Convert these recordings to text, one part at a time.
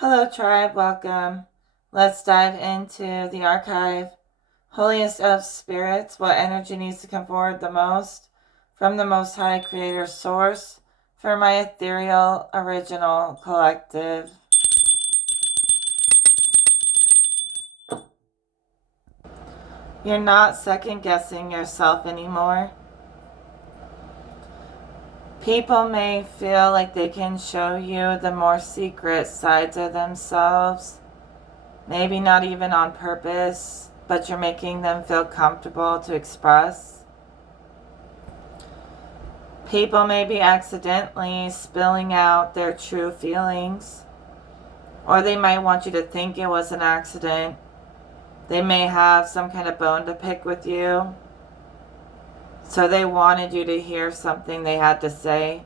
Hello, tribe. Welcome. Let's dive into the archive. Holiest of spirits, what energy needs to come forward the most from the Most High Creator Source for my ethereal original collective? You're not second guessing yourself anymore. People may feel like they can show you the more secret sides of themselves. Maybe not even on purpose, but you're making them feel comfortable to express. People may be accidentally spilling out their true feelings, or they might want you to think it was an accident. They may have some kind of bone to pick with you, so they wanted you to hear something they had to say.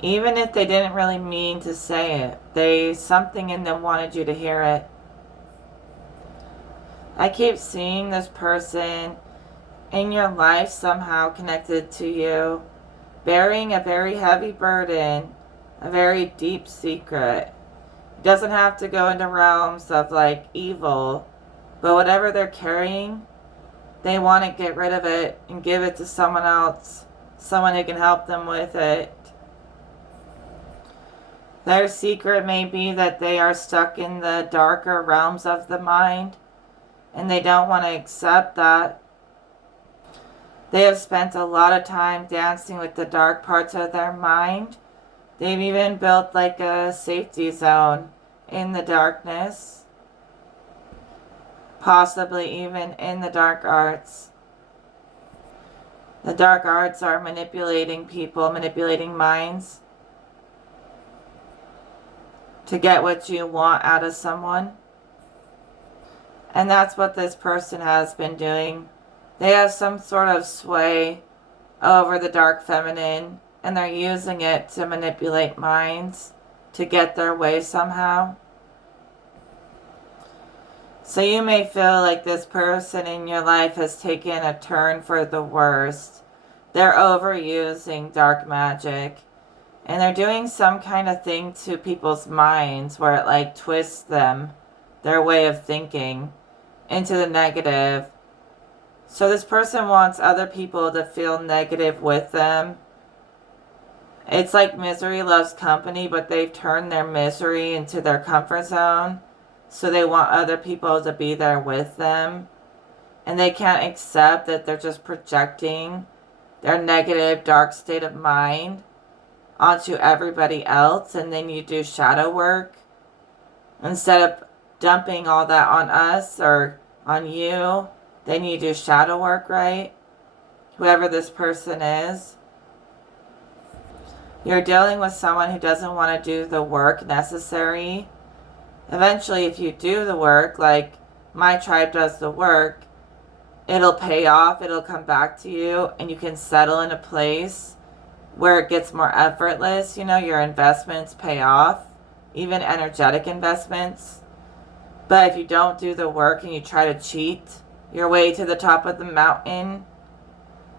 Even if they didn't really mean to say it, something in them wanted you to hear it. I keep seeing this person in your life somehow connected to you, bearing a very heavy burden, a very deep secret. It doesn't have to go into realms of like evil, but whatever they're carrying, they want to get rid of it and give it to someone else, someone who can help them with it. Their secret may be that they are stuck in the darker realms of the mind, and they don't want to accept that. They have spent a lot of time dancing with the dark parts of their mind. They've even built like a safety zone in the darkness, possibly even in the dark arts. The dark arts are manipulating people, manipulating minds to get what you want out of someone. And that's what this person has been doing. They have some sort of sway over the dark feminine, and they're using it to manipulate minds to get their way somehow. So you may feel like this person in your life has taken a turn for the worst. They're overusing dark magic, and they're doing some kind of thing to people's minds where it like twists them, their way of thinking, into the negative. So this person wants other people to feel negative with them. It's like misery loves company, but they've turned their misery into their comfort zone. So they want other people to be there with them. And they can't accept that they're just projecting their negative, dark state of mind onto everybody else. And then you do shadow work instead of dumping all that on us or on you. Then you do shadow work, right? Whoever this person is. You're dealing with someone who doesn't want to do the work necessary. Eventually, if you do the work, like my tribe does the work, it'll pay off, it'll come back to you, and you can settle in a place where it gets more effortless. You know, your investments pay off, even energetic investments. But if you don't do the work and you try to cheat your way to the top of the mountain,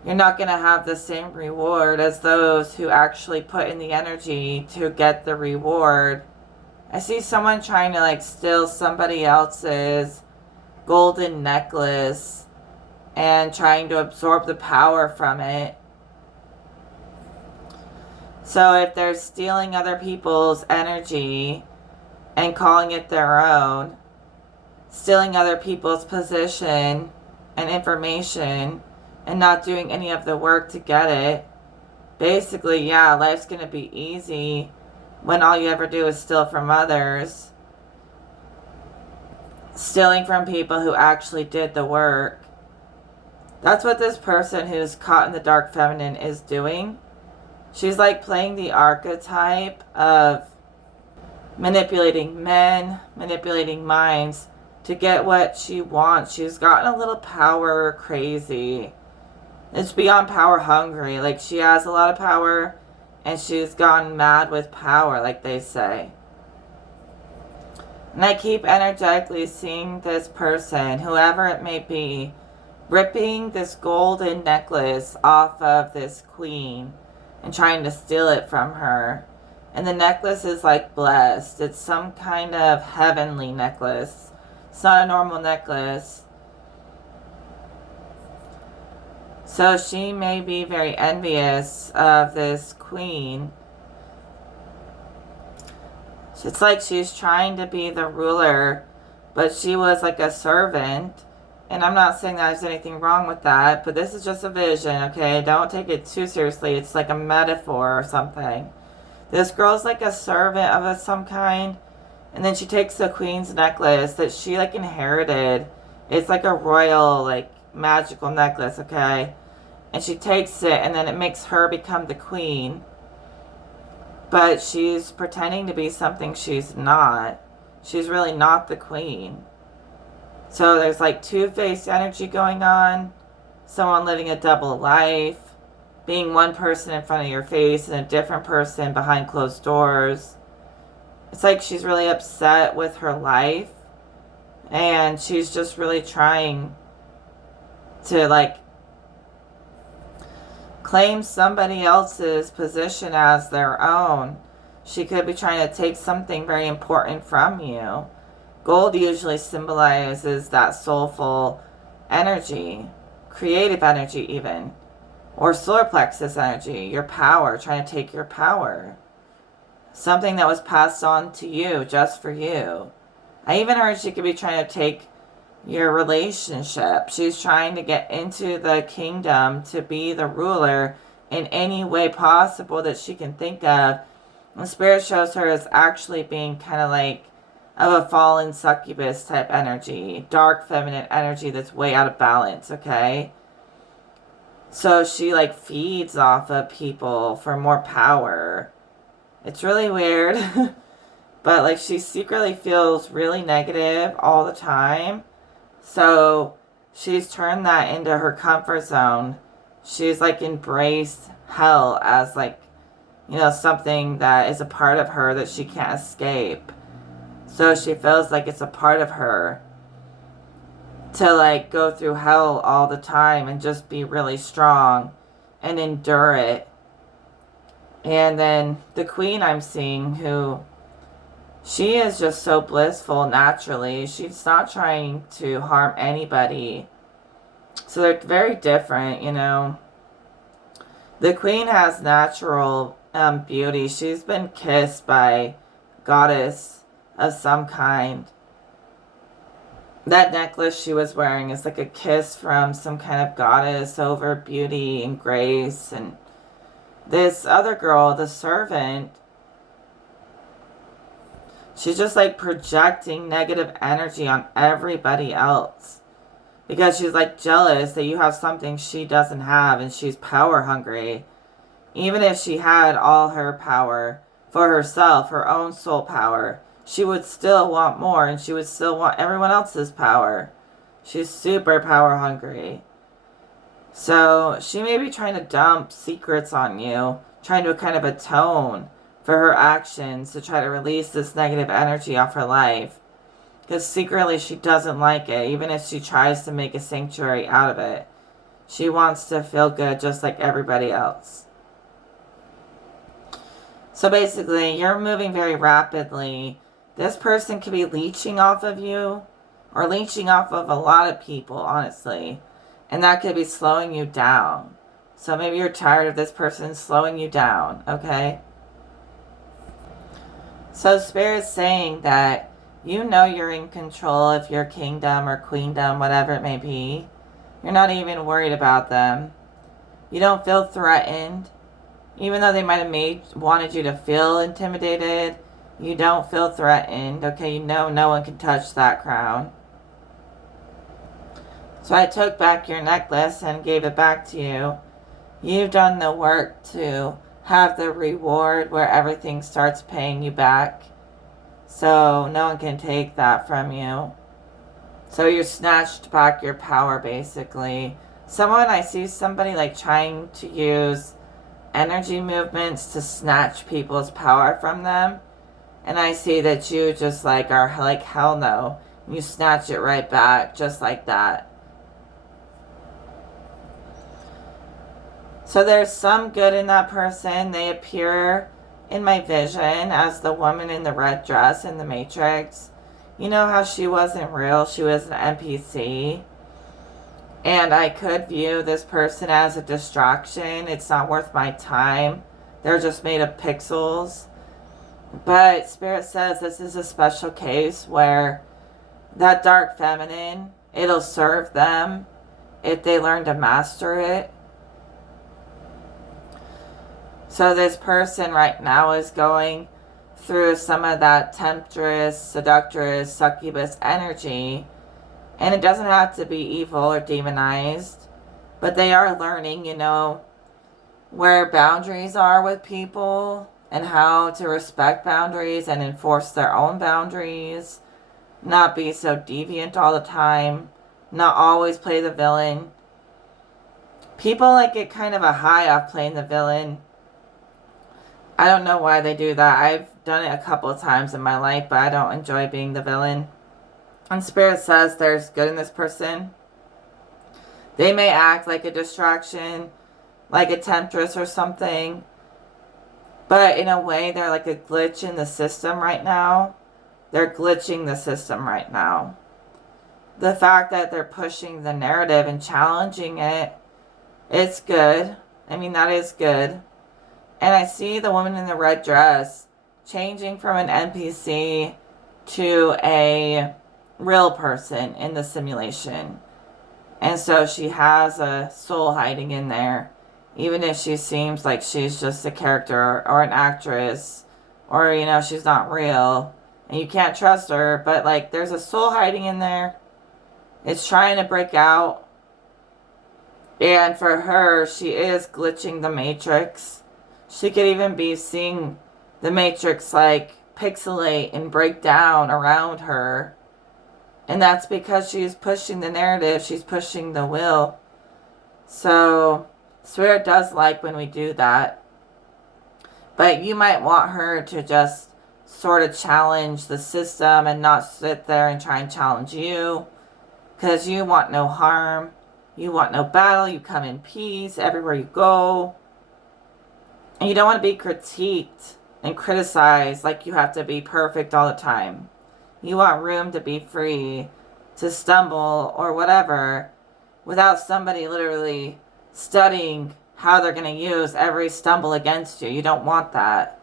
you're not going to have the same reward as those who actually put in the energy to get the reward. I see someone trying to like steal somebody else's golden necklace and trying to absorb the power from it. So if they're stealing other people's energy and calling it their own, stealing other people's position and information and not doing any of the work to get it, basically, yeah, life's going to be easy when all you ever do is steal from others. Stealing from people who actually did the work. That's what this person who's caught in the dark feminine is doing. She's like playing the archetype of manipulating men, manipulating minds to get what she wants. She's gotten a little power crazy. It's beyond power hungry. Like she has a lot of power and she's gone mad with power, like they say. And I keep energetically seeing this person, whoever it may be, ripping this golden necklace off of this queen and trying to steal it from her. And the necklace is like blessed. It's some kind of heavenly necklace. It's not a normal necklace. So she may be very envious of this queen. It's like she's trying to be the ruler, but she was like a servant. And I'm not saying that there's anything wrong with that, but this is just a vision, okay? Don't take it too seriously. It's like a metaphor or something. This girl's like a servant of some kind, and then she takes the queen's necklace that she like inherited. It's like a royal, like magical necklace, okay? And she takes it, and then it makes her become the queen. But she's pretending to be something she's not. She's really not the queen. So there's like two-faced energy going on. Someone living a double life. Being one person in front of your face and a different person behind closed doors. It's like she's really upset with her life. And she's just really trying to like claim somebody else's position as their own. She could be trying to take something very important from you. Gold usually symbolizes that soulful energy, creative energy even, or solar plexus energy, your power, trying to take your power. Something that was passed on to you, just for you. I even heard she could be trying to take your relationship. She's trying to get into the kingdom to be the ruler in any way possible that she can think of. And Spirit shows her as actually being kind of like of a fallen succubus type energy, dark feminine energy that's way out of balance, okay? So she like feeds off of people for more power. It's really weird. But like she secretly feels really negative all the time. So she's turned that into her comfort zone. She's like embraced hell as like, you know, something that is a part of her that she can't escape. So she feels like it's a part of her to like go through hell all the time and just be really strong and endure it. And then the queen I'm seeing, who she is just so blissful naturally. She's not trying to harm anybody. So they're very different, you know. The queen has natural beauty. She's been kissed by a goddess of some kind. That necklace she was wearing is like a kiss from some kind of goddess over beauty and grace. And this other girl, the servant, she's just like projecting negative energy on everybody else. Because she's like jealous that you have something she doesn't have, and she's power hungry. Even if she had all her power for herself, her own soul power, she would still want more, and she would still want everyone else's power. She's super power hungry. So she may be trying to dump secrets on you, trying to kind of atone for her actions to try to release this negative energy off her life. Because secretly she doesn't like it, even if she tries to make a sanctuary out of it. She wants to feel good just like everybody else. So basically, you're moving very rapidly. This person could be leeching off of you, or leeching off of a lot of people, honestly. And that could be slowing you down. So maybe you're tired of this person slowing you down, okay? So Spirit's saying that you know you're in control of your kingdom or queendom, whatever it may be. You're not even worried about them. You don't feel threatened. Even though they might have wanted you to feel intimidated, you don't feel threatened. Okay, you know no one can touch that crown. So I took back your necklace and gave it back to you. You've done the work to have the reward where everything starts paying you back. So no one can take that from you. So you snatched back your power, basically. I see somebody like trying to use energy movements to snatch people's power from them. And I see that you just like are like, hell no. You snatch it right back, just like that. So there's some good in that person. They appear in my vision as the woman in the red dress in the Matrix. You know how she wasn't real, she was an NPC. And I could view this person as a distraction. It's not worth my time. They're just made of pixels. But Spirit says this is a special case where that dark feminine, it'll serve them if they learn to master it. So this person right now is going through some of that temptress, seductress, succubus energy. And it doesn't have to be evil or demonized. But they are learning, where boundaries are with people and how to respect boundaries and enforce their own boundaries. Not be so deviant all the time. Not always play the villain. People get kind of a high off playing the villain. I don't know why they do that. I've done it a couple of times in my life, but I don't enjoy being the villain. And Spirit says there's good in this person. They may act like a distraction, like a temptress or something. But in a way, they're like a glitch in the system right now. They're glitching the system right now. The fact that they're pushing the narrative and challenging it, it's good. I mean, that is good. And I see the woman in the red dress changing from an NPC to a real person in the simulation. And so she has a soul hiding in there. Even if she seems like she's just a character or an actress. Or, she's not real. And you can't trust her. But, there's a soul hiding in there. It's trying to break out. And for her, she is glitching the Matrix. She could even be seeing the Matrix pixelate and break down around her. And that's because she's pushing the narrative. She's pushing the will. So Spirit does like when we do that. But you might want her to just sort of challenge the system and not sit there and try and challenge you. Because you want no harm. You want no battle. You come in peace everywhere you go. And you don't want to be critiqued and criticized like you have to be perfect all the time. You want room to be free, to stumble or whatever, without somebody literally studying how they're going to use every stumble against you. You don't want that.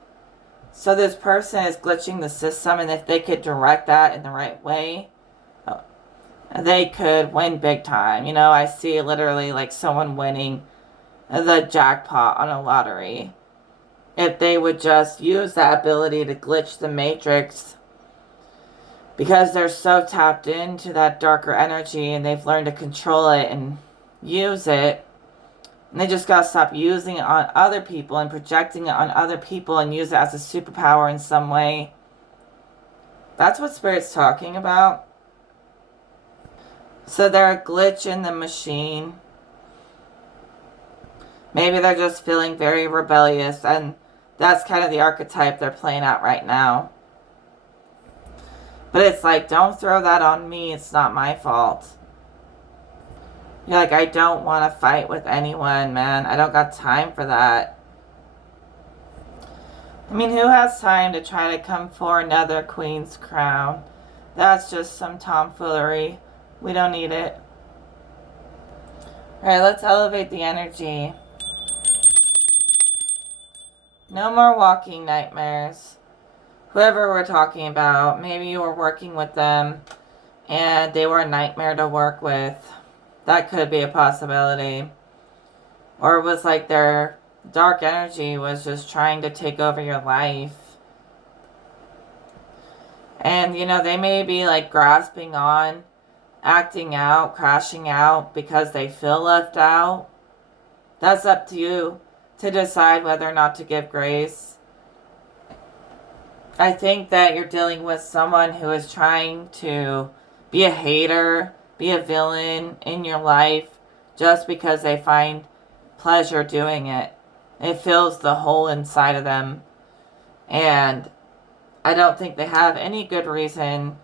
So this person is glitching the system, and if they could direct that in the right way, they could win big time. I see literally someone winning the jackpot on a lottery. If they would just use that ability to glitch the Matrix, because they're so tapped into that darker energy and they've learned to control it and use it. And they just got to stop using it on other people and projecting it on other people and use it as a superpower in some way. That's what Spirit's talking about. So they're a glitch in the machine. Maybe they're just feeling very rebellious, and that's kind of the archetype they're playing out right now. But it's don't throw that on me. It's not my fault. You're I don't want to fight with anyone, man. I don't got time for that. I mean, who has time to try to come for another queen's crown? That's just some tomfoolery. We don't need it. Alright, let's elevate the energy. No more walking nightmares. Whoever we're talking about, maybe you were working with them and they were a nightmare to work with. That could be a possibility. Or it was their dark energy was just trying to take over your life. And, they may be grasping on, acting out, crashing out because they feel left out. That's up to you to decide whether or not to give grace. I think that you're dealing with someone who is trying to be a hater, be a villain in your life just because they find pleasure doing it. It fills the hole inside of them. And I don't think they have any good reason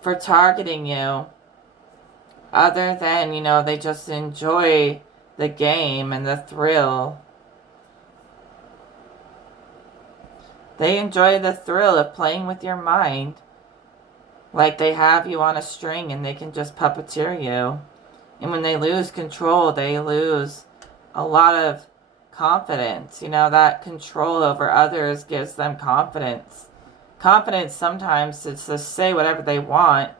for targeting you other than, they just enjoy the game and the thrill. They enjoy the thrill of playing with your mind. Like they have you on a string and they can just puppeteer you. And when they lose control, they lose a lot of confidence. You know, that control over others gives them confidence. Confidence sometimes to just say whatever they want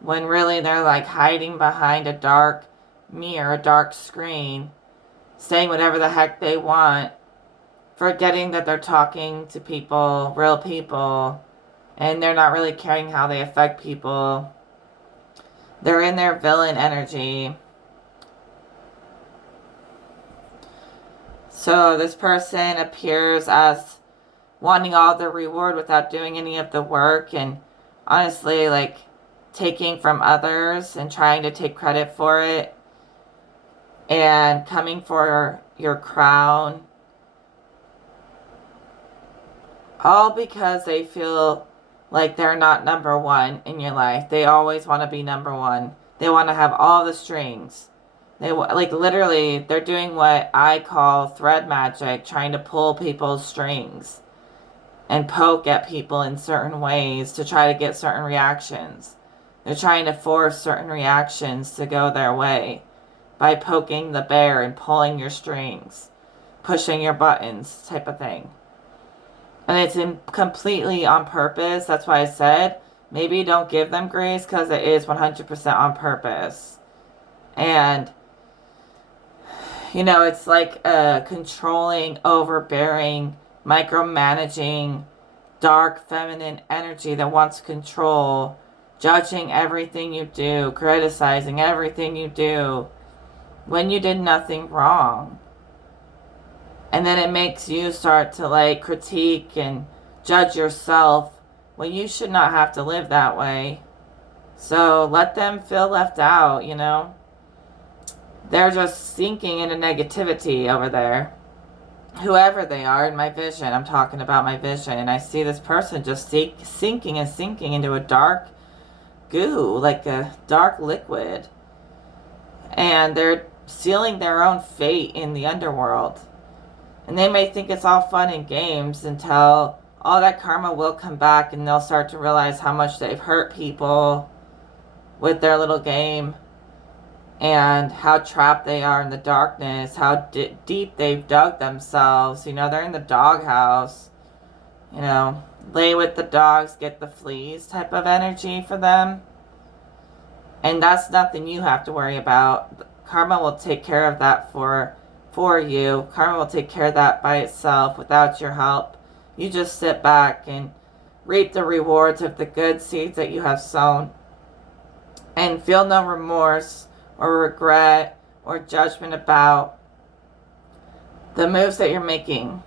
when really they're like hiding behind a dark mirror, a dark screen, saying whatever the heck they want, forgetting that they're talking to people, real people, and they're not really caring how they affect people. They're in their villain energy. So this person appears as wanting all the reward without doing any of the work, and honestly, like taking from others and trying to take credit for it and coming for your crown. All because they feel like they're not number one in your life. They always want to be number one. They want to have all the strings. They like literally, they're doing what I call thread magic, trying to pull people's strings and poke at people in certain ways to try to get certain reactions. They're trying to force certain reactions to go their way by poking the bear and pulling your strings, pushing your buttons type of thing. And it's completely on purpose. That's why I said maybe don't give them grace, because it is 100% on purpose. And, you know, it's like a controlling, overbearing, micromanaging, dark feminine energy that wants control, judging everything you do, criticizing everything you do when you did nothing wrong. And then it makes you start to like critique and judge yourself when you should not have to live that way. So let them feel left out, you know. They're just sinking into negativity over there. Whoever they are in my vision, I'm talking about my vision. And I see this person just sinking and sinking into a dark goo, like a dark liquid. And they're sealing their own fate in the underworld. And they may think it's all fun and games until all that karma will come back and they'll start to realize how much they've hurt people with their little game and how trapped they are in the darkness, how deep they've dug themselves. You know, they're in the doghouse. You know, lay with the dogs, get the fleas type of energy for them. And that's nothing you have to worry about. Karma will take care of that for you. Karma will take care of that by itself without your help. You just sit back and reap the rewards of the good seeds that you have sown and feel no remorse or regret or judgment about the moves that you're making,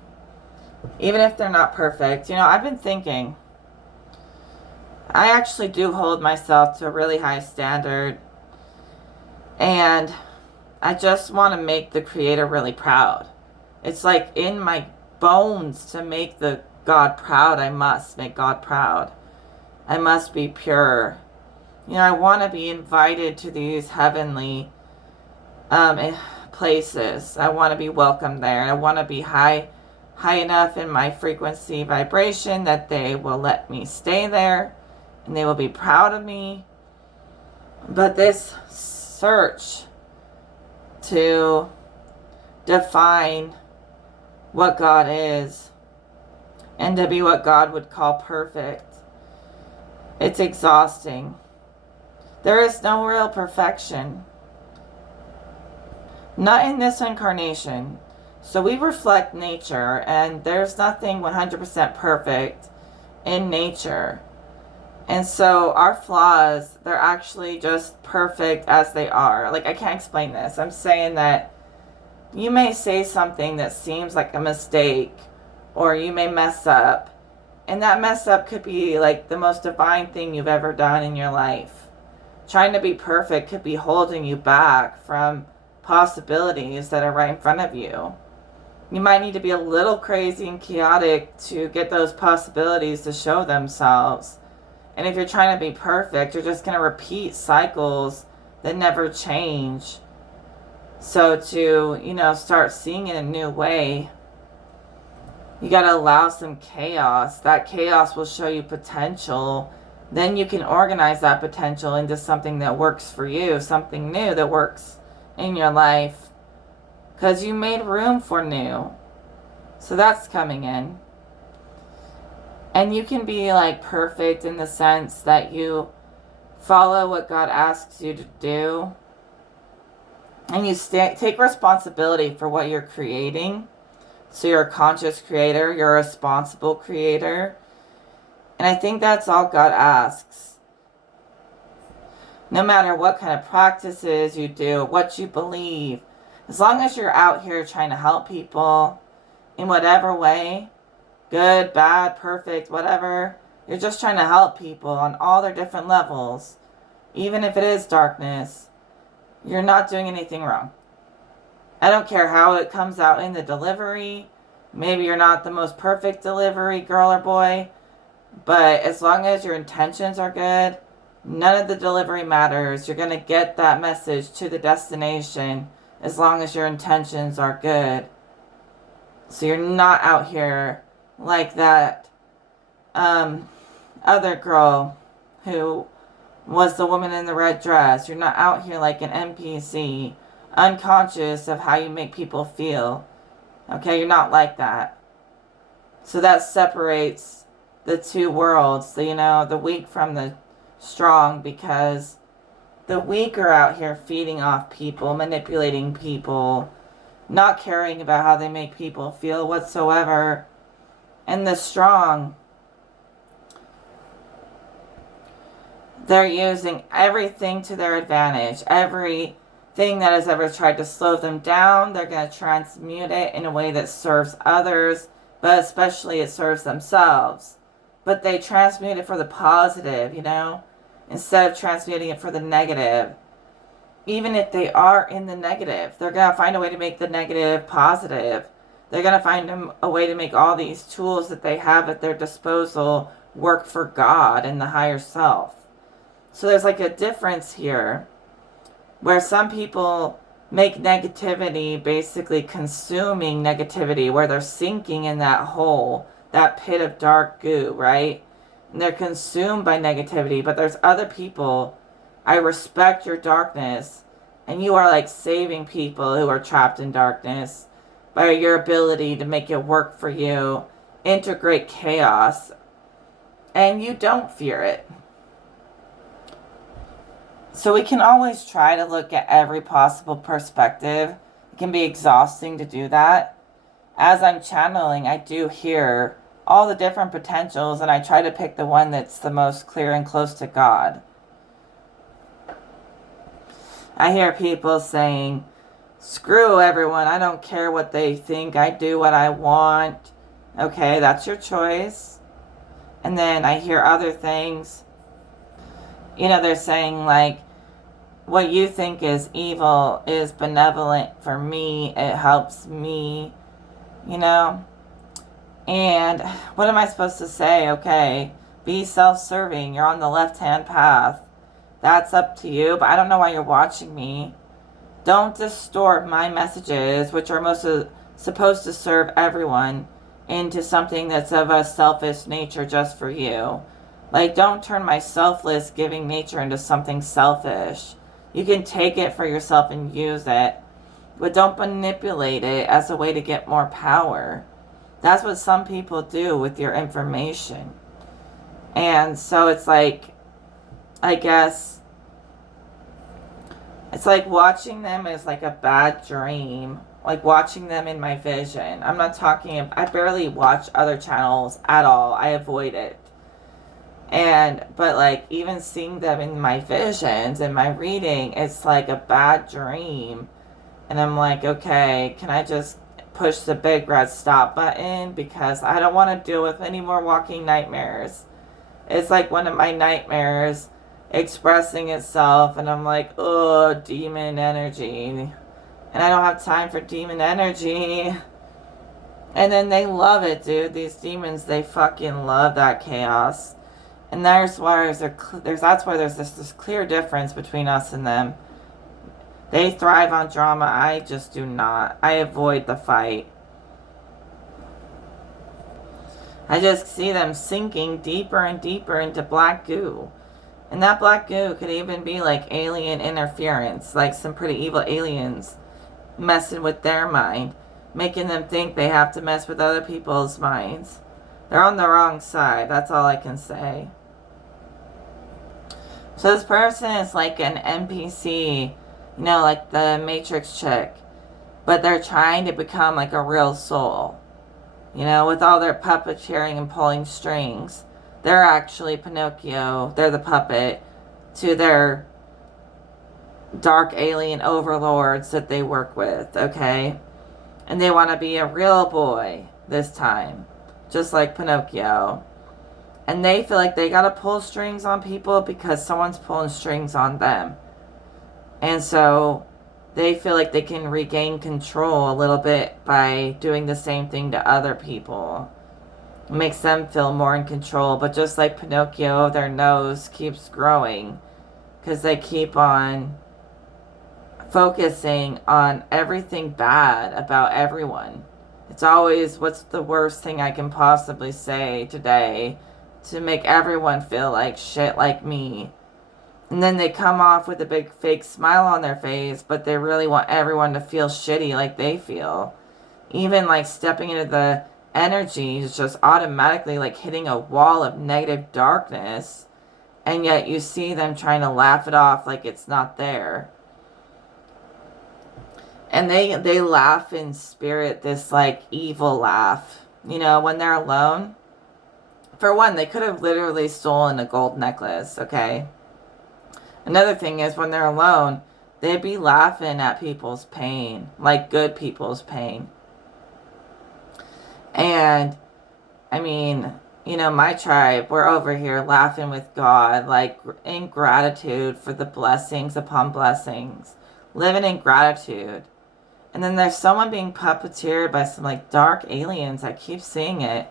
even if they're not perfect. You know, I've been thinking, I actually do hold myself to a really high standard, and I just want to make the Creator really proud. It's like in my bones to make the God proud. I must make God proud. I must be pure. You know, I want to be invited to these heavenly places. I want to be welcomed there. I want to be high enough in my frequency vibration that they will let me stay there and they will be proud of me. But this search to define what God is and to be what God would call perfect, it's exhausting. There is no real perfection. Not in this incarnation. So we reflect nature, and there's nothing 100% perfect in nature. And so our flaws, they're actually just perfect as they are. Like, I can't explain this. I'm saying that you may say something that seems like a mistake, or you may mess up. And that mess up could be like the most divine thing you've ever done in your life. Trying to be perfect could be holding you back from possibilities that are right in front of you. You might need to be a little crazy and chaotic to get those possibilities to show themselves. And if you're trying to be perfect, you're just going to repeat cycles that never change. So to, you know, start seeing it a new way, You got to allow some chaos. That chaos will show you potential. Then you can organize that potential into something that works for you, something new that works in your life. Because you made room for new. So that's coming in. And you can be like perfect in the sense that you follow what God asks you to do. And you take responsibility for what you're creating. So you're a conscious creator. You're a responsible creator. And I think that's all God asks. No matter what kind of practices you do, what you believe, as long as you're out here trying to help people in whatever way, good, bad, perfect, whatever, you're just trying to help people on all their different levels, even if it is darkness, you're not doing anything wrong. I don't care how it comes out in the delivery. Maybe you're not the most perfect delivery girl or boy, but as long as your intentions are good, none of the delivery matters. You're going to get that message to the destination as long as your intentions are good. So you're not out here like that other girl who was the woman in the red dress. You're not out here like an NPC, unconscious of how you make people feel. Okay, you're not like that. So that separates the two worlds, the weak from the strong, because the weak are out here feeding off people, manipulating people, not caring about how they make people feel whatsoever. And the strong, they're using everything to their advantage. Everything that has ever tried to slow them down, they're going to transmute it in a way that serves others, but especially it serves themselves. But they transmute it for the positive, instead of transmuting it for the negative. Even if they are in the negative, they're going to find a way to make the negative positive. They're going to find a way to make all these tools that they have at their disposal work for God and the higher self. So there's like a difference here where some people make negativity basically consuming negativity, where they're sinking in that hole, that pit of dark goo, right? And they're consumed by negativity. But there's other people, I respect your darkness, and you are like saving people who are trapped in darkness by your ability to make it work for you, integrate chaos, and you don't fear it. So we can always try to look at every possible perspective. It can be exhausting to do that. As I'm channeling, I do hear all the different potentials, and I try to pick the one that's the most clear and close to God. I hear people saying, screw everyone, I don't care what they think, I do what I want. Okay, that's your choice. And then I hear other things. They're saying like, what you think is evil is benevolent for me, it helps me, And what am I supposed to say? Okay, be self-serving, you're on the left-hand path. That's up to you, but I don't know why you're watching me. Don't distort my messages, which are supposed to serve everyone, into something that's of a selfish nature just for you. Like, don't turn my selfless giving nature into something selfish. You can take it for yourself and use it, but don't manipulate it as a way to get more power. That's what some people do with your information. And so it's like, I guess, it's like watching them is like a bad dream. Like watching them in my vision. I barely watch other channels at all. I avoid it. But like even seeing them in my visions and my reading, it's like a bad dream. And I'm like, okay, can I just push the big red stop button? Because I don't want to deal with any more walking nightmares. It's like one of my nightmares expressing itself, and I'm like, oh, demon energy. And I don't have time for demon energy. And then they love it, dude. These demons, they fucking love that chaos. And that's why there's this clear difference between us and them. They thrive on drama. I just do not. I avoid the fight. I just see them sinking deeper and deeper into black goo. And that black goo could even be like alien interference, like some pretty evil aliens messing with their mind, making them think they have to mess with other people's minds. They're on the wrong side, that's all I can say. So this person is like an NPC, like the Matrix chick, but they're trying to become like a real soul. With all their puppeteering and pulling strings. They're actually Pinocchio. They're the puppet to their dark alien overlords that they work with, okay? And they want to be a real boy this time, just like Pinocchio. And they feel like they got to pull strings on people because someone's pulling strings on them. And so they feel like they can regain control a little bit by doing the same thing to other people. It makes them feel more in control. But just like Pinocchio, their nose keeps growing because they keep on focusing on everything bad about everyone. It's always, what's the worst thing I can possibly say today to make everyone feel like shit like me. And then they come off with a big fake smile on their face, but they really want everyone to feel shitty like they feel. Even like stepping into the energy is just automatically like hitting a wall of negative darkness, and yet you see them trying to laugh it off like it's not there. And they laugh in spirit, this like evil laugh, when they're alone. For one, they could have literally stolen a gold necklace, okay? Another thing is, when they're alone, they'd be laughing at people's pain, like good people's pain. And, I mean, my tribe, we're over here laughing with God, like in gratitude for the blessings upon blessings, living in gratitude. And then there's someone being puppeteered by some like dark aliens. I keep seeing it.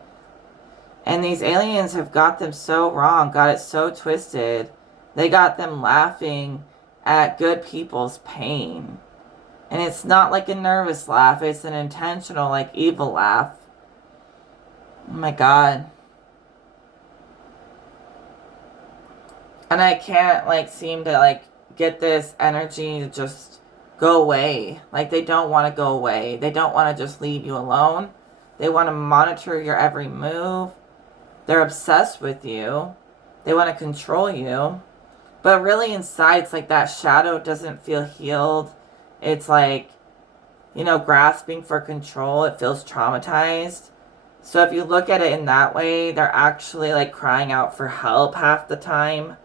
And these aliens have got them so wrong, got it so twisted. They got them laughing at good people's pain. And it's not like a nervous laugh. It's an intentional, like, evil laugh. Oh my God. And I can't, like, seem to, like, get this energy to just go away. Like, they don't want to go away. They don't want to just leave you alone. They want to monitor your every move. They're obsessed with you. They want to control you. But really inside, it's like that shadow doesn't feel healed. It's like, grasping for control. It feels traumatized. So if you look at it in that way, they're actually like crying out for help half the time.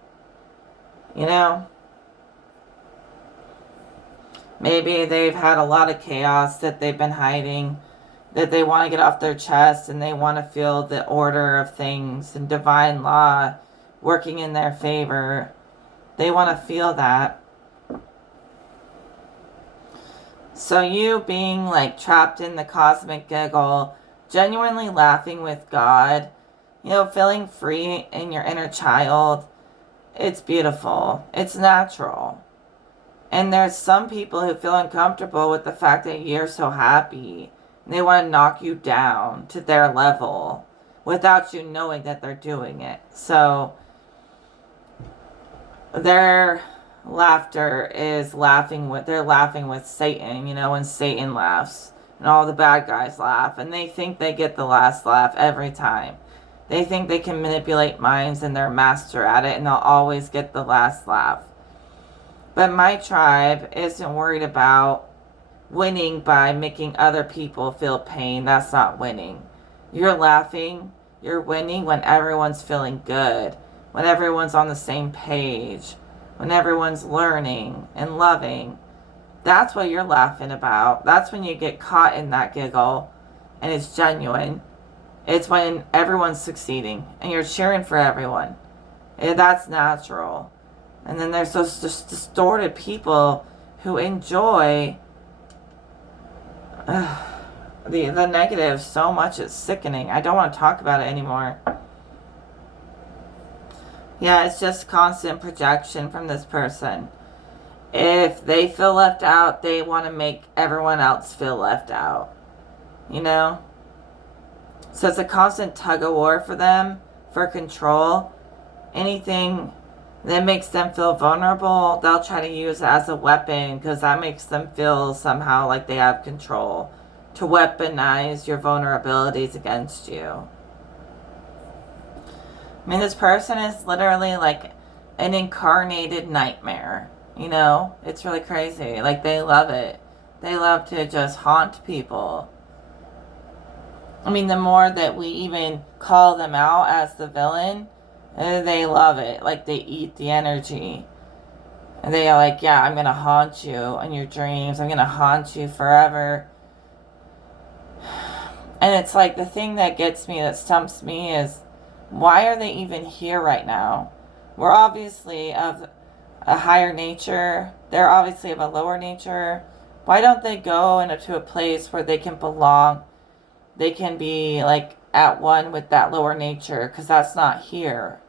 Maybe they've had a lot of chaos that they've been hiding, that they want to get off their chest, and they want to feel the order of things and divine law working in their favor. They want to feel that. So you being like trapped in the cosmic giggle, genuinely laughing with God, feeling free in your inner child, it's beautiful. It's natural. And there's some people who feel uncomfortable with the fact that you're so happy. And they want to knock you down to their level without you knowing that they're doing it. So their laughter is they're laughing with Satan, when Satan laughs and all the bad guys laugh, and they think they get the last laugh every time. They think they can manipulate minds and they're master at it, and they'll always get the last laugh. But my tribe isn't worried about winning by making other people feel pain. That's not winning. You're laughing, you're winning when everyone's feeling good, when everyone's on the same page, when everyone's learning and loving. That's what you're laughing about. That's when you get caught in that giggle and it's genuine. It's when everyone's succeeding and you're cheering for everyone. And that's natural. And then there's those just distorted people who enjoy the negative so much it's sickening. I don't want to talk about it anymore. Yeah, it's just constant projection from this person. If they feel left out, they want to make everyone else feel left out. So it's a constant tug of war for them for control. Anything that makes them feel vulnerable, they'll try to use as a weapon because that makes them feel somehow like they have control, to weaponize your vulnerabilities against you. I mean, this person is literally like an incarnated nightmare. You know, it's really crazy. Like, they love it. They love to just haunt people. I mean, the more that we even call them out as the villain, they love it. Like, they eat the energy. And they are like, yeah, I'm going to haunt you in your dreams. I'm going to haunt you forever. And it's like, the thing that gets me, that stumps me, is why are they even here right now? We're obviously of a higher nature. They're obviously of a lower nature. Why don't they go into a place where they can belong? They can be like at one with that lower nature, because that's not here.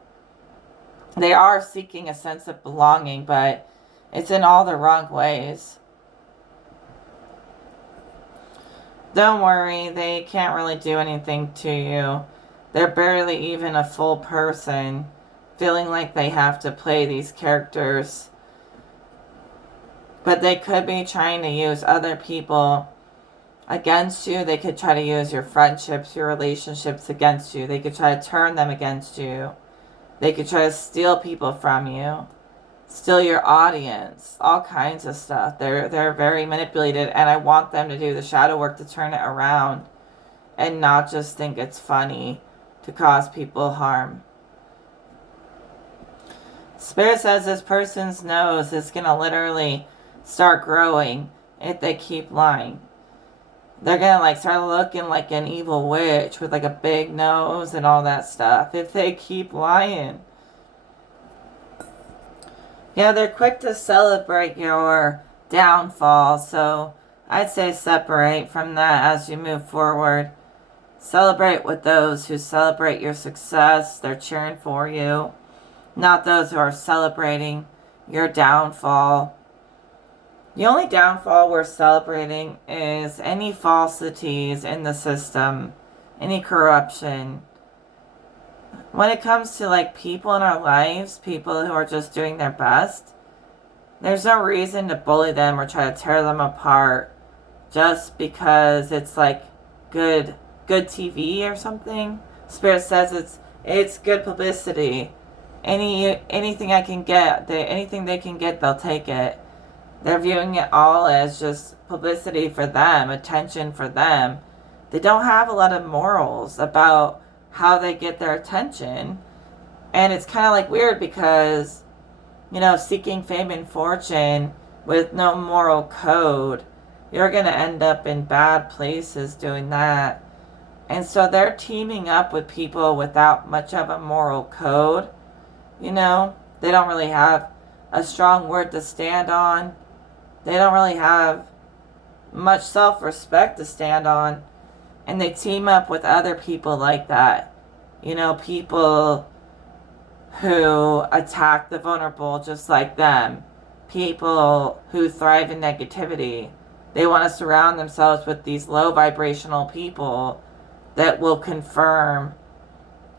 They are seeking a sense of belonging, but it's in all the wrong ways. Don't worry, they can't really do anything to you. They're barely even a full person, feeling like they have to play these characters. But they could be trying to use other people against you. They could try to use your friendships, your relationships against you. They could try to turn them against you. They could try to steal people from you, steal your audience, all kinds of stuff. They're very manipulated, and I want them to do the shadow work to turn it around and not just think it's funny to cause people harm. Spirit says this person's nose is going to literally start growing if they keep lying. They're going to like start looking like an evil witch with like a big nose and all that stuff if they keep lying. Yeah, they're quick to celebrate your downfall, so I'd say separate from that as you move forward. Celebrate with those who celebrate your success. They're cheering for you, not those who are celebrating your downfall. The only downfall we're celebrating is any falsities in the system, any corruption. When it comes to like people in our lives, people who are just doing their best, there's no reason to bully them or try to tear them apart just because it's like good TV or something. Spirit says it's good publicity. Anything I can get, anything they can get, they'll take it. They're viewing it all as just publicity for them, attention for them. They don't have a lot of morals about how they get their attention. And it's kind of like weird because, you know, seeking fame and fortune with no moral code, you're going to end up in bad places doing that. And so they're teaming up with people without much of a moral code. You know, they don't really have a strong word to stand on. They don't really have much self-respect to stand on. And they team up with other people like that. You know, people who attack the vulnerable just like them. People who thrive in negativity. They want to surround themselves with these low vibrational people that will confirm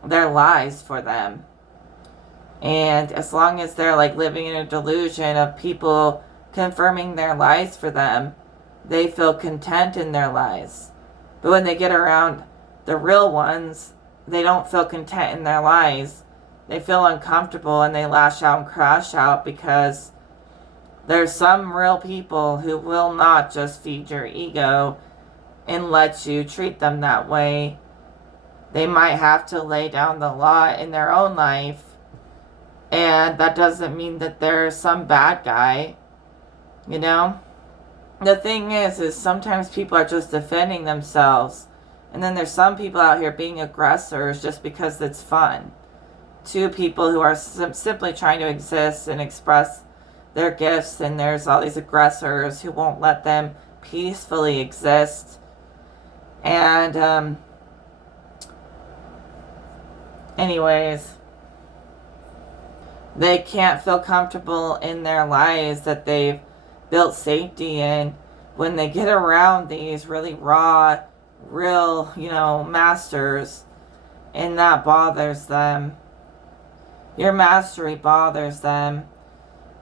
their lies for them. And as long as they're like living in a delusion of people confirming their lies for them, they feel content in their lies. But when they get around the real ones, they don't feel content in their lies. They feel uncomfortable and they lash out and crash out because there's some real people who will not just feed your ego and let you treat them that way. They might have to lay down the law in their own life, and that doesn't mean that they're some bad guy, you know? The thing is sometimes people are just defending themselves, and then there's some people out here being aggressors just because it's fun. Two people who are simply trying to exist and express their gifts, and there's all these aggressors who won't let them peacefully exist. And anyways, they can't feel comfortable in their lives that they've built safety in when they get around these really raw, real, masters, and that bothers them. Your mastery bothers them.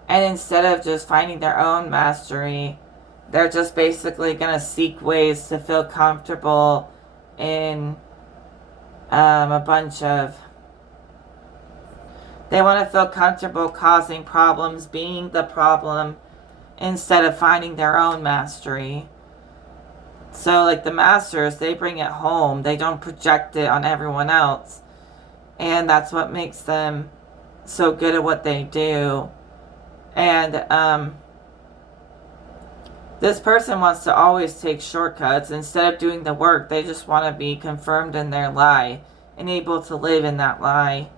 And instead of just finding their own mastery, they're just basically going to seek ways to feel comfortable in a bunch of... They want to feel comfortable causing problems, being the problem, instead of finding their own mastery. So, like the masters, they bring it home. They don't project it on everyone else. And that's what makes them so good at what they do. And this person wants to always take shortcuts. Instead of doing the work, they just want to be confirmed in their lie and able to live in that lie.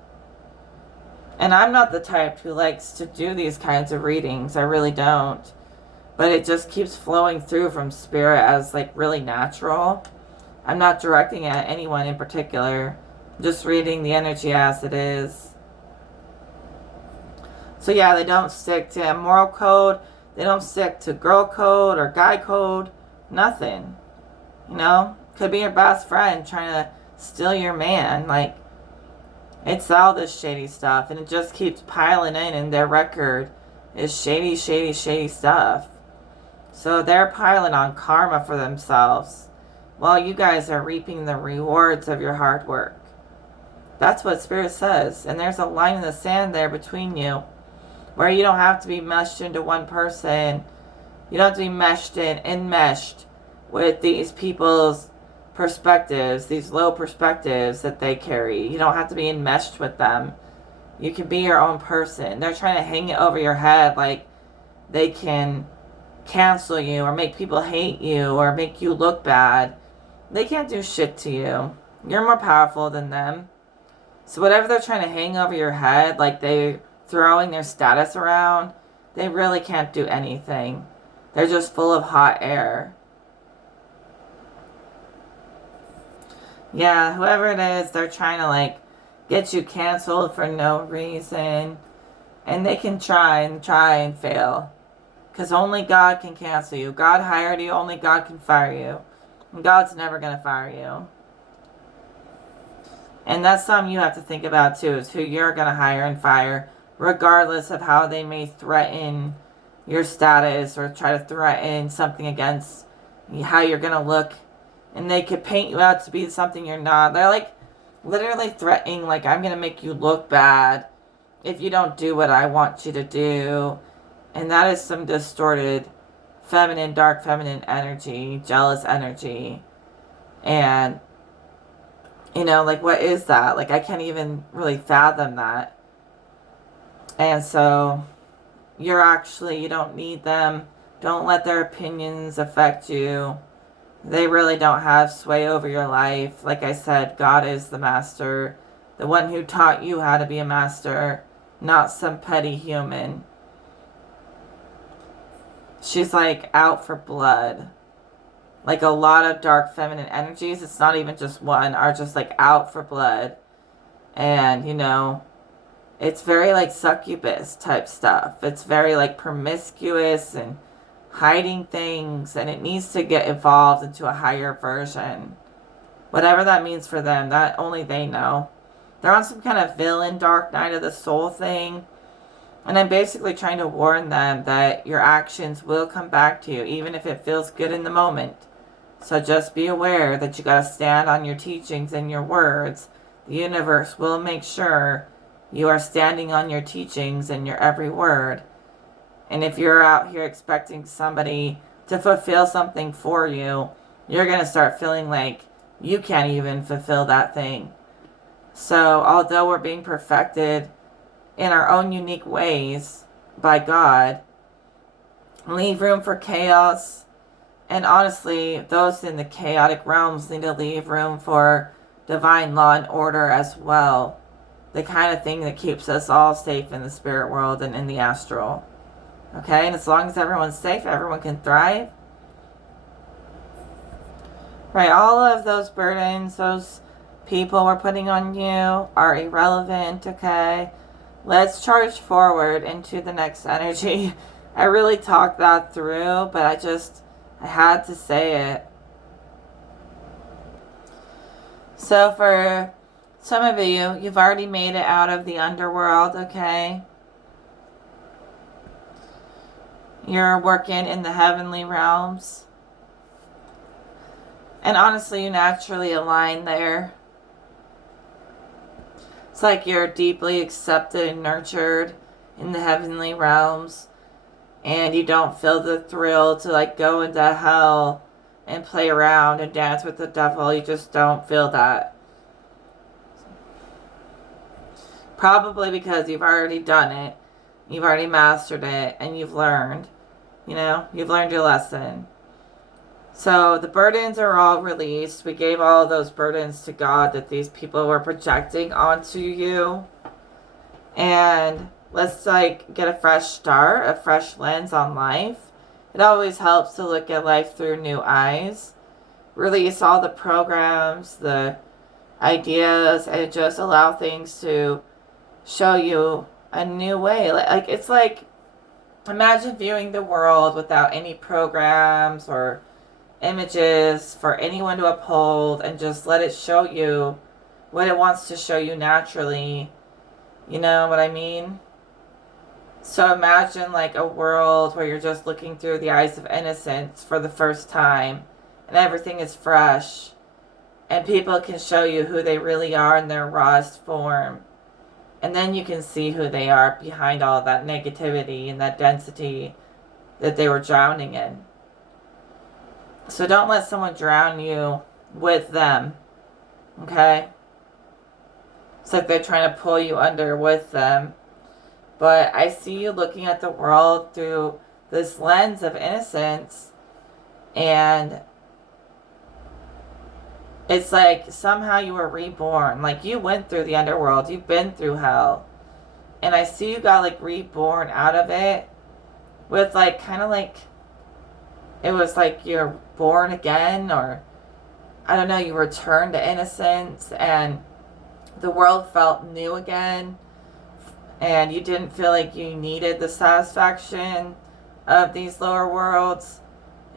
And I'm not the type who likes to do these kinds of readings. I really don't. But it just keeps flowing through from spirit as like really natural. I'm not directing it at anyone in particular. I'm just reading the energy as it is. So yeah, they don't stick to a moral code. They don't stick to girl code or guy code. Nothing. Could be your best friend trying to steal your man. Like, it's all this shady stuff. And it just keeps piling in. And their record is shady, shady, shady stuff. So they're piling on karma for themselves, while you guys are reaping the rewards of your hard work. That's what Spirit says. And there's a line in the sand there between you, where you don't have to be meshed into one person. You don't have to be enmeshed with these people's perspectives, these low perspectives that they carry. You don't have to be enmeshed with them. You can be your own person. They're trying to hang it over your head like they can cancel you or make people hate you or make you look bad. They can't do shit to you. You're more powerful than them. So whatever they're trying to hang over your head, like they're throwing their status around, they really can't do anything. They're just full of hot air. Yeah, whoever it is, they're trying to like get you canceled for no reason. And they can try and fail. Because only God can cancel you. God hired you. Only God can fire you. And God's never going to fire you. And that's something you have to think about too, is who you're going to hire and fire, regardless of how they may threaten your status or try to threaten something against how you're going to look. And they could paint you out to be something you're not. They're like literally threatening, like, I'm going to make you look bad if you don't do what I want you to do. And that is some distorted feminine, dark feminine energy, jealous energy. And, like, what is that? Like, I can't even really fathom that. And so, you don't need them. Don't let their opinions affect you. They really don't have sway over your life. Like I said, God is the master. The one who taught you how to be a master, not some petty human. She's like out for blood. Like a lot of dark feminine energies, it's not even just one, are just like out for blood. And, it's very like succubus type stuff. It's very like promiscuous and hiding things. And it needs to get evolved into a higher version. Whatever that means for them, that only they know. They're on some kind of villain, dark night of the soul thing. And I'm basically trying to warn them that your actions will come back to you, even if it feels good in the moment. So just be aware that you got to stand on your teachings and your words. The universe will make sure you are standing on your teachings and your every word. And if you're out here expecting somebody to fulfill something for you, you're going to start feeling like you can't even fulfill that thing. So although we're being perfected in our own unique ways by God, leave room for chaos. And honestly, those in the chaotic realms need to leave room for divine law and order as well. The kind of thing that keeps us all safe in the spirit world and in the astral. Okay? And as long as everyone's safe, everyone can thrive. Right, all of those burdens, those people we're putting on you are irrelevant, okay? Let's charge forward into the next energy. I really talked that through, but I had to say it. So for some of you, you've already made it out of the underworld, okay? You're working in the heavenly realms. And honestly, you naturally align there. It's like you're deeply accepted and nurtured in the heavenly realms. And you don't feel the thrill to like go into hell and play around and dance with the devil. You just don't feel that. Probably because you've already done it. You've already mastered it and you've learned. You've learned your lesson. So the burdens are all released. We gave all those burdens to God that these people were projecting onto you. And let's like get a fresh start, a fresh lens on life. It always helps to look at life through new eyes. Release all the programs, the ideas, and just allow things to show you a new way. Like it's like, imagine viewing the world without any programs or images for anyone to uphold, and just let it show you what it wants to show you naturally. You know what I mean? So imagine like a world where you're just looking through the eyes of innocence for the first time, and everything is fresh, and people can show you who they really are in their rawest form. And then you can see who they are behind all that negativity and that density that they were drowning in. So don't let someone drown you with them, okay? It's like they're trying to pull you under with them. But I see you looking at the world through this lens of innocence, and it's like somehow you were reborn. Like you went through the underworld, you've been through hell, and I see you got like reborn out of it with like kind of like it was like you're born again, or I don't know, you returned to innocence and the world felt new again, and you didn't feel like you needed the satisfaction of these lower worlds.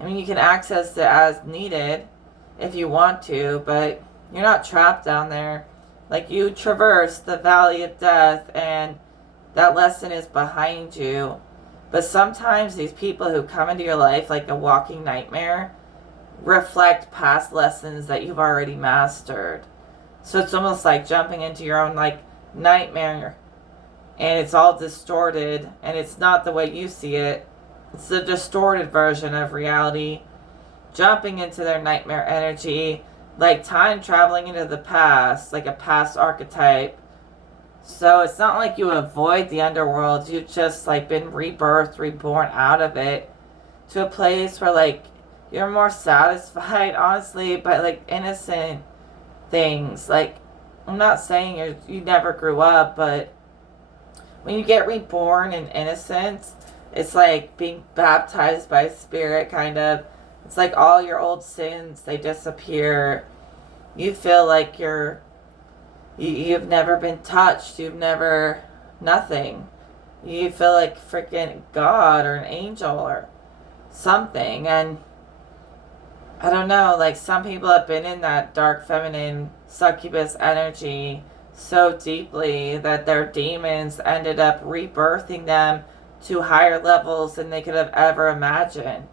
I mean, you can access it as needed if you want to, but you're not trapped down there. Like you traversed the valley of death, and that lesson is behind you. But sometimes these people who come into your life like a walking nightmare reflect past lessons that you've already mastered. So it's almost like jumping into your own like nightmare, and it's all distorted, and it's not the way you see it. It's the distorted version of reality. Jumping into their nightmare energy, like time traveling into the past, like a past archetype. So it's not like you avoid the underworld. You've just like been rebirthed, reborn out of it to a place where like you're more satisfied, honestly, by like innocent things. Like, I'm not saying you never grew up, but when you get reborn in innocence, it's like being baptized by spirit, kind of. It's like all your old sins, they disappear. You feel like you've never been touched. You've never, nothing. You feel like freaking God or an angel or something. And I don't know, like some people have been in that dark feminine succubus energy so deeply that their demons ended up rebirthing them to higher levels than they could have ever imagined.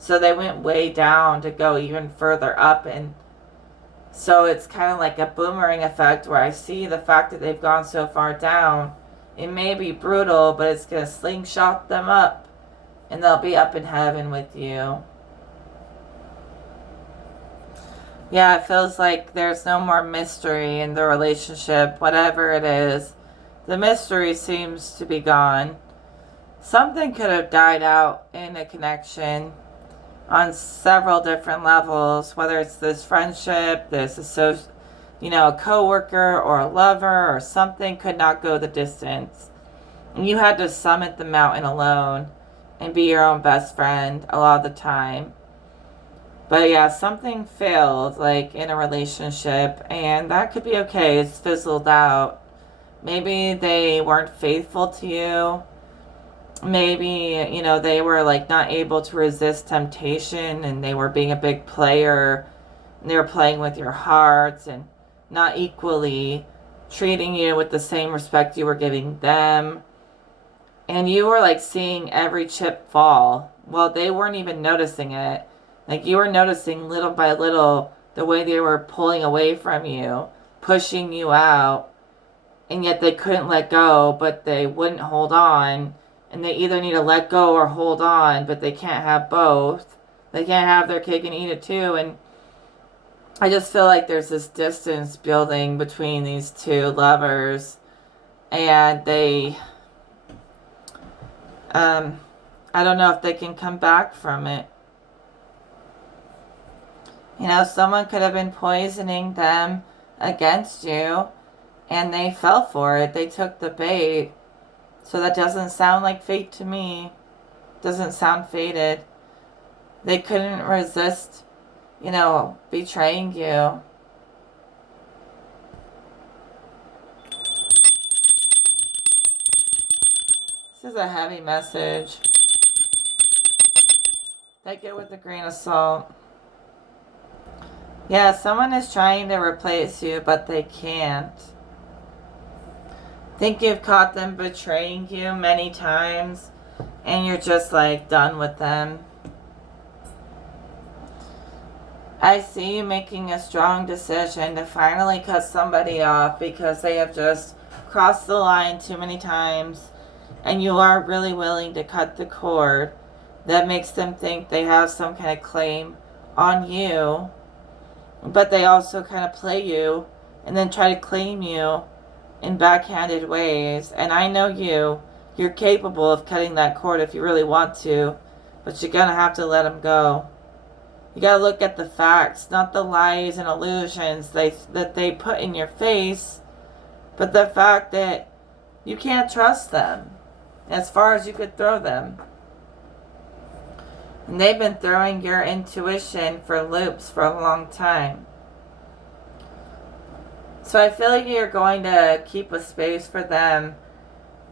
So they went way down to go even further up, and so it's kind of like a boomerang effect where I see the fact that they've gone so far down. It may be brutal, but it's going to slingshot them up, and they'll be up in heaven with you. Yeah, it feels like there's no more mystery in the relationship, whatever it is. The mystery seems to be gone. Something could have died out in a connection on several different levels, whether it's this friendship, this a coworker or a lover, or something could not go the distance. And you had to summit the mountain alone and be your own best friend a lot of the time. But yeah, something failed, like in a relationship, and that could be okay. It's fizzled out. Maybe they weren't faithful to you. Maybe, they were like not able to resist temptation, and they were being a big player, and they were playing with your heart, and not equally, treating you with the same respect you were giving them. And you were like seeing every chip fall. Well, they weren't even noticing it. Like you were noticing little by little the way they were pulling away from you, pushing you out, and yet they couldn't let go, but they wouldn't hold on. And they either need to let go or hold on, but they can't have both. They can't have their cake and eat it too. And I just feel like there's this distance building between these two lovers. And I don't know if they can come back from it. You know, someone could have been poisoning them against you, and they fell for it. They took the bait. So that doesn't sound like fate to me. Doesn't sound fated. They couldn't resist, you know, betraying you. This is a heavy message. Take it with a grain of salt. Yeah, someone is trying to replace you, but they can't. Think you've caught them betraying you many times, and you're just like done with them. I see you making a strong decision to finally cut somebody off because they have just crossed the line too many times, and you are really willing to cut the cord that makes them think they have some kind of claim on you, but they also kind of play you and then try to claim you in backhanded ways. And I know you're capable of cutting that cord if you really want to, but you're gonna have to let them go. You gotta look at the facts, not the lies and illusions that they put in your face, but the fact that you can't trust them as far as you could throw them. And they've been throwing your intuition for loops for a long time. So I feel like you're going to keep a space for them.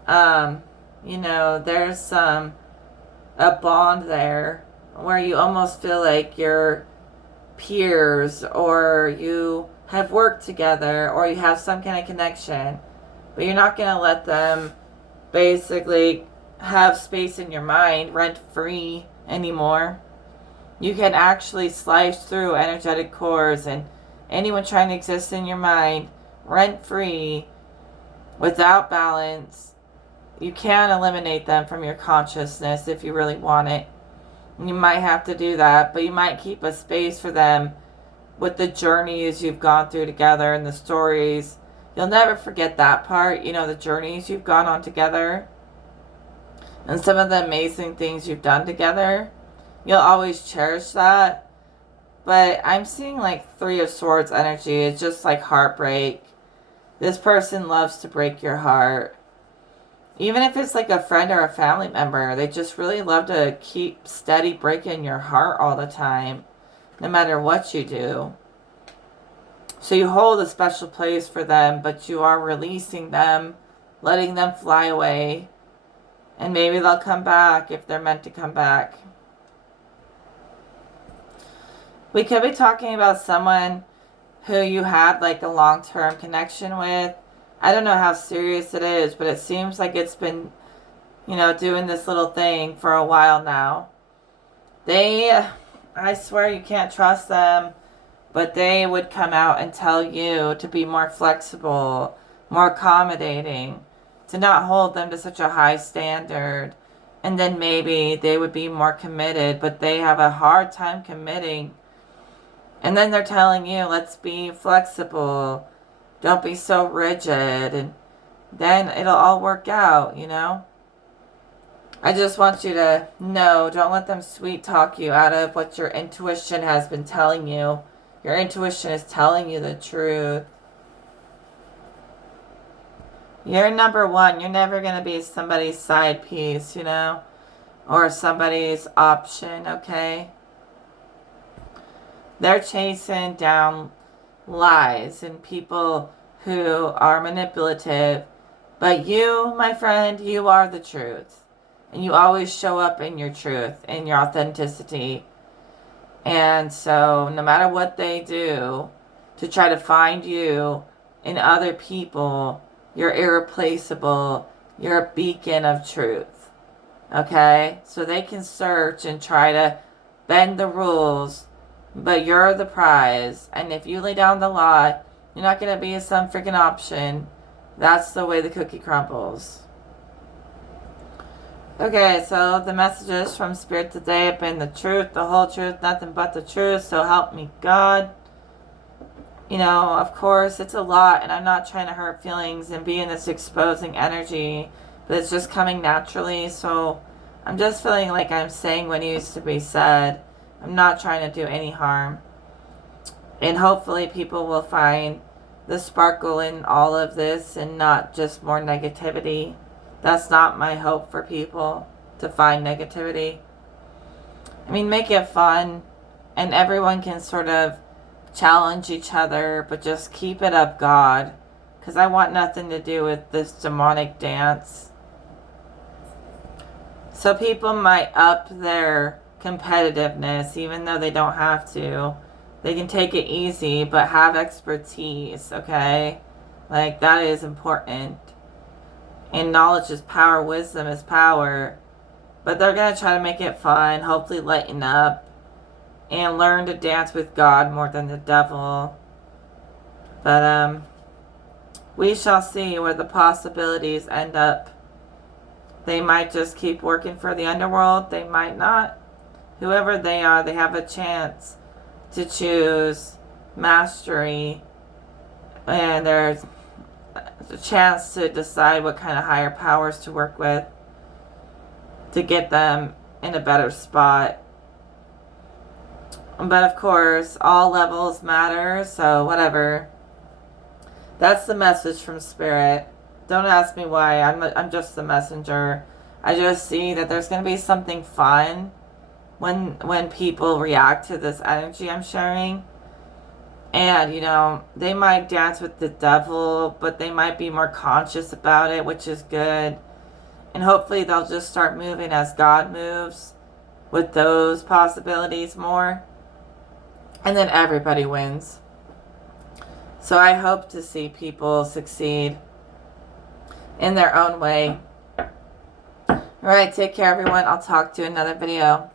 You know, there's a bond there where you almost feel like you're peers, or you have worked together, or you have some kind of connection. But you're not going to let them basically have space in your mind rent free anymore. You can actually slice through energetic cores and anyone trying to exist in your mind rent free without balance. You can eliminate them from your consciousness if you really want it. You might have to do that, but you might keep a space for them with the journeys you've gone through together and the stories. You'll never forget that part, you know, the journeys you've gone on together and some of the amazing things you've done together. You'll always cherish that. But I'm seeing like 3 of Swords energy. It's just like heartbreak. This person loves to break your heart. Even if it's like a friend or a family member, they just really love to keep steady breaking your heart all the time, no matter what you do. So you hold a special place for them, but you are releasing them, letting them fly away. And maybe they'll come back if they're meant to come back. We could be talking about someone who you had like a long-term connection with. I don't know how serious it is, but it seems like it's been, you know, doing this little thing for a while now. I swear you can't trust them, but they would come out and tell you to be more flexible, more accommodating, to not hold them to such a high standard. And then maybe they would be more committed, but they have a hard time committing. And then they're telling you, let's be flexible. Don't be so rigid. And then it'll all work out, you know? I just want you to know, don't let them sweet talk you out of what your intuition has been telling you. Your intuition is telling you the truth. You're number one. You're never going to be somebody's side piece, you know? Or somebody's option, okay? They're chasing down lies and people who are manipulative. But you, my friend, you are the truth. And you always show up in your truth, in your authenticity. And so no matter what they do, to try to find you in other people. You're irreplaceable. You're a beacon of truth. Okay? So they can search and try to bend the rules, but you're the prize. And if you lay down the law, you're not going to be some freaking option. That's the way the cookie crumbles. Okay, so the messages from Spirit today have been the truth, the whole truth, nothing but the truth. So help me God. You know, of course, it's a lot, and I'm not trying to hurt feelings and be in this exposing energy, but it's just coming naturally. So I'm just feeling like I'm saying what needs to be said. I'm not trying to do any harm. And hopefully people will find the sparkle in all of this and not just more negativity. That's not my hope for people, to find negativity. I mean, make it fun, and everyone can sort of challenge each other, but just keep it up God, because I want nothing to do with this demonic dance. So people might up their competitiveness, even though they don't have to. They can take it easy, but have expertise, okay? Like, that is important. And knowledge is power, wisdom is power. But they're going to try to make it fun, hopefully lighten up, and learn to dance with God more than the devil. But we shall see where the possibilities end up. They might just keep working for the underworld. They might not. Whoever they are, they have a chance to choose mastery. And there's a chance to decide what kind of higher powers to work with to get them in a better spot. But of course, all levels matter, so whatever. That's the message from Spirit. Don't ask me why. I'm just the messenger. I just see that there's going to be something fun when people react to this energy I'm sharing. And, you know, they might dance with the devil, but they might be more conscious about it, which is good. And hopefully they'll just start moving as God moves with those possibilities more. And then everybody wins. So I hope to see people succeed in their own way. All right, take care, everyone. I'll talk to you in another video.